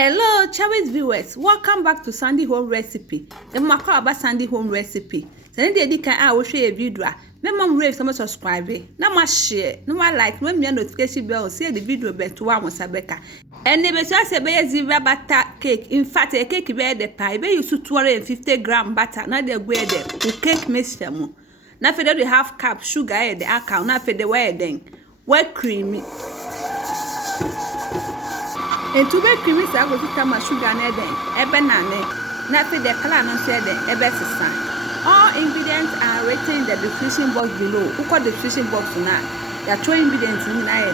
Hello, Chavis viewers. Welcome back to Sandy Home Recipe. The Maka about Sandy Home Recipe. Sandy Edi can I will share a video. Me mom rave some subscribe. Na ma share. No ma like. No me notification bell. See the video be to one Sabeka. And the best say be zebra butter cake. In fact, a cake be the pie. Be use 250-gram butter. Na the way the cake mixture mo. Na for the half cup sugar the account. Na for the way then. Wet creamy. And to make creamy, I will become a sugar and banana. Nothing the color no said the best sign. All ingredients are written in the description box below. Who call the description box now? There are 2 ingredients in there.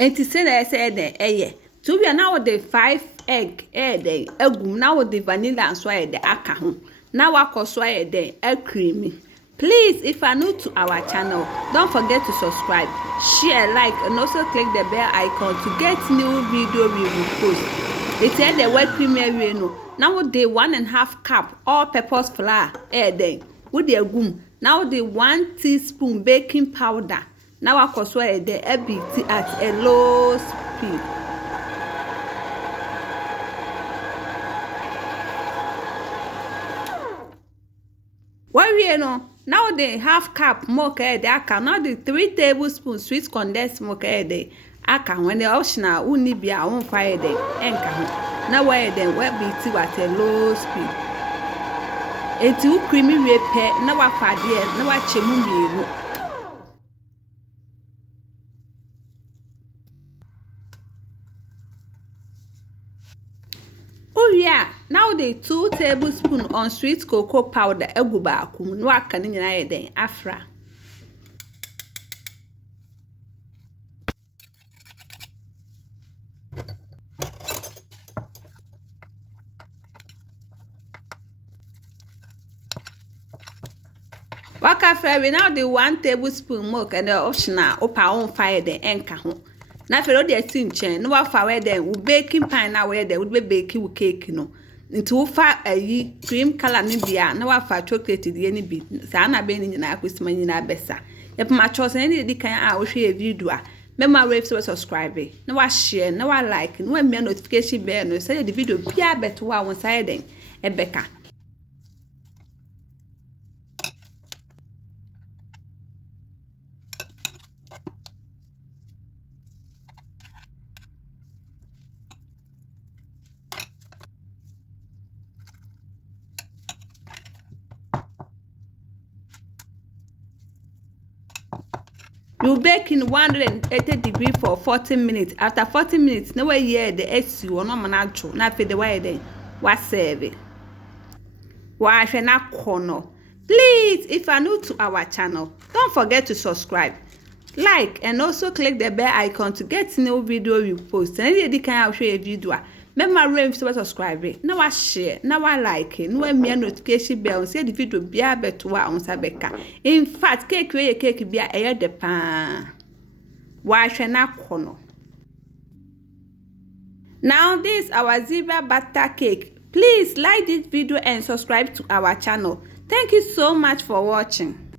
And to say that I said there, to be now the 5 egg, now with the vanilla and soy the aka. Now I call soy the egg creamy. Please, if you are new to our channel, don't forget to subscribe, share, like, and also click the bell icon to get new video we will post. It's the wet creamy no. Now the 1.5 cup all-purpose flour with the gum. Now the 1 teaspoon baking powder. Now I consume the EBT at a low speed. What we know? Now the half cup milk the aka. Now the 3 tablespoons sweet condensed milk the aka. When the optional uni be a on fire the enka. Now why then wet BT at a low speed. It's too creamy repair. Now I fadia. Now I chemu. Oh yeah, now the 2 tablespoons on sweet cocoa powder eguba kum no aka ni nyina den afra. Waka fry now the 1 tablespoon milk and the optional opa on fire the enka ho. Na fero de tin chen no wa fa we den wo baking pan na we den wo be bake wo cake no nti wo fa ayi cream color ni bia na wa fa chocolate de ni bi sa na be ni nyina akwesima nyina besa ye pema chose ni di kan a wo hwe video a mema rave so subscribe na wa share na wa like na wa me notification bell no say the video bia beto wa won side den ebeka. You bake in 180 degrees for 40 minutes. After 40 minutes, no way here the SU or no manacho. Not for the way then. What serve? Why should not corner? Please, if you are new to our channel, don't forget to subscribe, like, and also click the bell icon to get new video we post. And if you can show a video, remember rave to subscribe. Now I share, now I like it. No me notification bell. Say the video be able to on Sabeka. In fact, cake be a de pan. Why should not corner? Now this our zebra butter cake. Please like this video and subscribe to our channel. Thank you so much for watching.